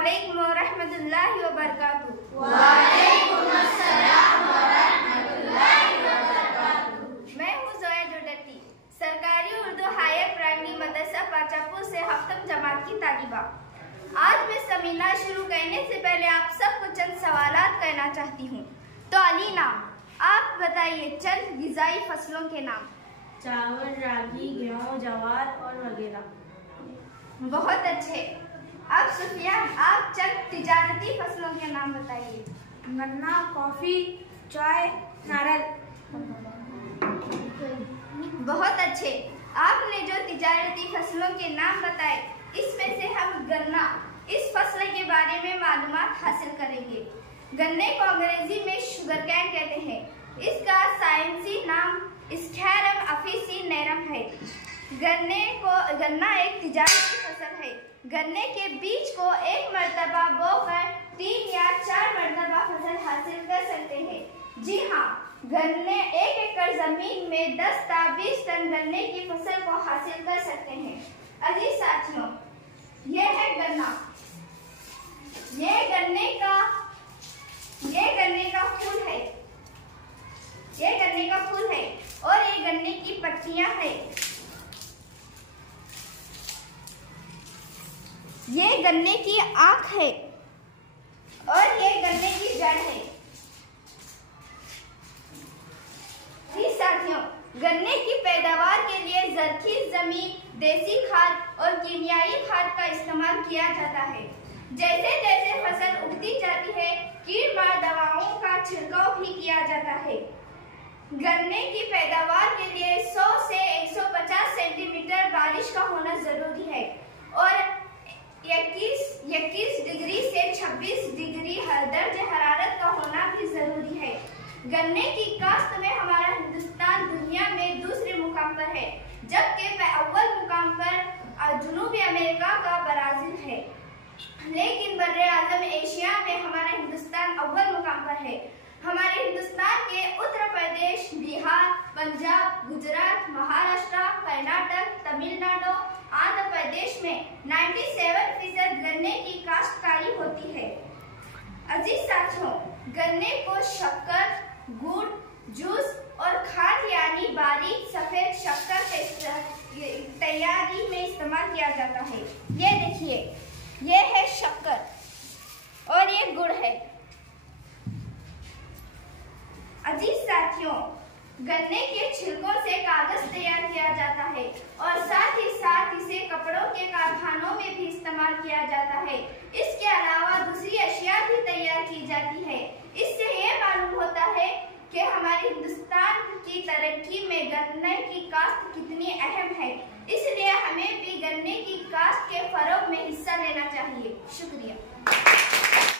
वालेकुम व रहमतुल्लाहि व बरकातुहू। वालेकुम अस्सलाम व रहमतुल्लाहि व बरकातुहू। मैं हूँ जोया जोडती, सरकारी उर्दू हायर प्राइमरी मदरसा पाचापुर से हफ्तम जमात की तालिबा। आज मैं सेमिनार शुरू करने से पहले आप सबको चंद सवालात करना चाहती हूँ। तो अलीना, आप बताइए चंद ग़िज़ाई फसलों के नाम। चावल, रागी, गेहूँ, ज्वार और वगैरह। बहुत अच्छे। अब सुफियान, आप चंद तिजारती फसलों के नाम बताइए। गन्ना, कॉफी, चाय, नारियल। बहुत अच्छे। आपने जो तिजारती फसलों के नाम बताए, इसमें से हम गन्ना इस फसल के बारे में मालूमात हासिल करेंगे। गन्ने को अंग्रेजी में शुगरकेन कहते हैं। इसका साइंसी नाम स्कैरम अफिसिनेरम है। गन्ना एक तिजारती फसल है। गन्ने के बीज को एक मरतबा बोकर 3 या 4 मरतबा फसल हासिल कर सकते हैं। जी हाँ, गन्ने 1 एकड़ जमीन में 10 से 20 टन गन्ने की फसल को हासिल कर सकते हैं। अजीज साथियों, ये है गन्ना। ये गन्ने का फूल है। ये गन्ने का फूल है और ये गन्ने की पत्तियां हैं। ये गन्ने की आंख है और ये गन्ने की जड़ है। जी साथियों, गन्ने की पैदावार के लिए जरखीज जमीन, देसी खाद और कीमियाई खाद का इस्तेमाल किया जाता है। जैसे जैसे फसल उगती जाती है, कीड़मार दवाओं का छिड़काव भी किया जाता है। गन्ने की पैदावार के लिए 100 से 150 सेंटीमीटर बारिश का होना जरूरी है और 21 डिग्री से 26 डिग्री दर्ज हरारत का होना भी जरूरी है। गन्ने की काश्त में हमारा हिंदुस्तान दुनिया में दूसरे मुकाम पर है, जबकि अव्वल मुकाम पर जनूबी अमेरिका का ब्राजील है। लेकिन बर्रे आज़म एशिया में हमारा हिंदुस्तान अव्वल मुकाम पर है। हमारे हिंदुस्तान के उत्तर प्रदेश, बिहार, पंजाब, गुजरात, महाराष्ट्र, कर्नाटक, तमिलनाडु, आंध्र प्रदेश में 97% गन्ने की काश्तकारी होती है। अजीज साथियों, गन्ने को शक्कर, गुड़, जूस और खांड यानी बारीक सफेद शक्कर तैयारी में इस्तेमाल किया जाता है। ये देखिए, ये है शक्कर और ये गुड़ है। अजीज साथियों, गन्ने के छिलकों से कागज तैयार किया जाता है और साथ ही साथ इसे कपड़ों के कारखानों में भी इस्तेमाल किया जाता है। इसके अलावा दूसरी अशिया भी तैयार की जाती है। इससे ये मालूम होता है कि हमारे हिंदुस्तान की तरक्की में गन्ने की काश्त कितनी अहम है। इस